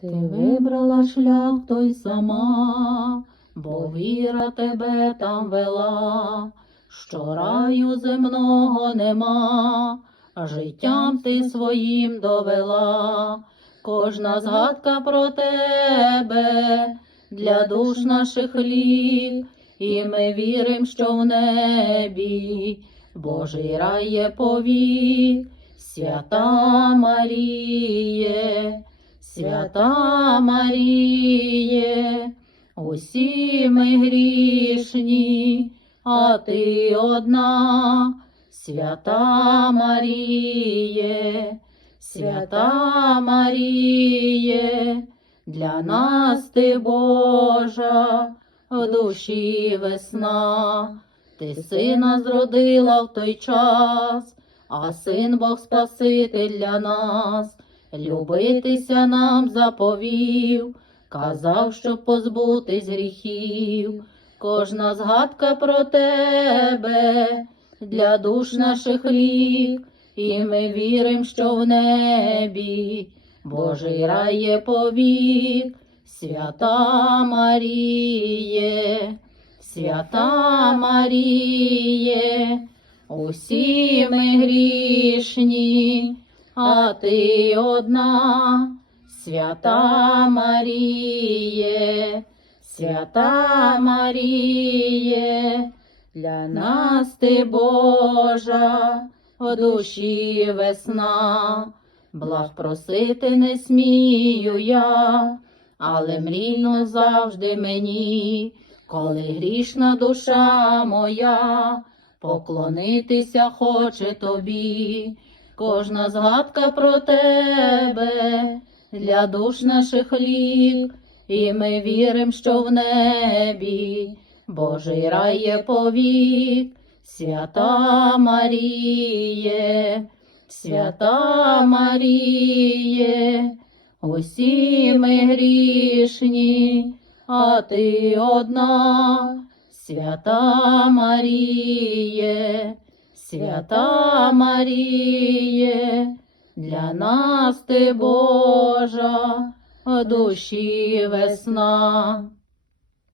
Ти вибрала шлях той сама, бо віра тебе там вела, що раю земного нема, життям ти своїм довела. Кожна згадка про тебе для душ наших лік, і ми вірим, що в небі Божий рай є повік, свята Маріє, свята Маріє, усі ми грішні, а ти одна, свята Маріє, свята Маріє, для нас ти Божа, в душі весна. Ти сина зродила в той час, а син Бог Спаситель для нас, любитися нам заповів, казав, щоб позбутись гріхів. Кожна згадка про тебе для душ наших лік, і ми вірим, що в небі Божий рай є повік, свята Маріє. Свята Маріє, усі ми грішні, а ти одна, свята Маріє, свята Маріє, для нас ти Божа, в душі весна, благ просити не смію я, але мрійно завжди мені. Коли грішна душа моя поклонитися хоче тобі, кожна згадка про тебе для душ наших лік, і ми вірим, що в небі Божий рай є повік, свята Маріє, свята Маріє, усі ми грішні а ти одна, свята Маріє, свята Маріє, для нас ти Божа, душі весна.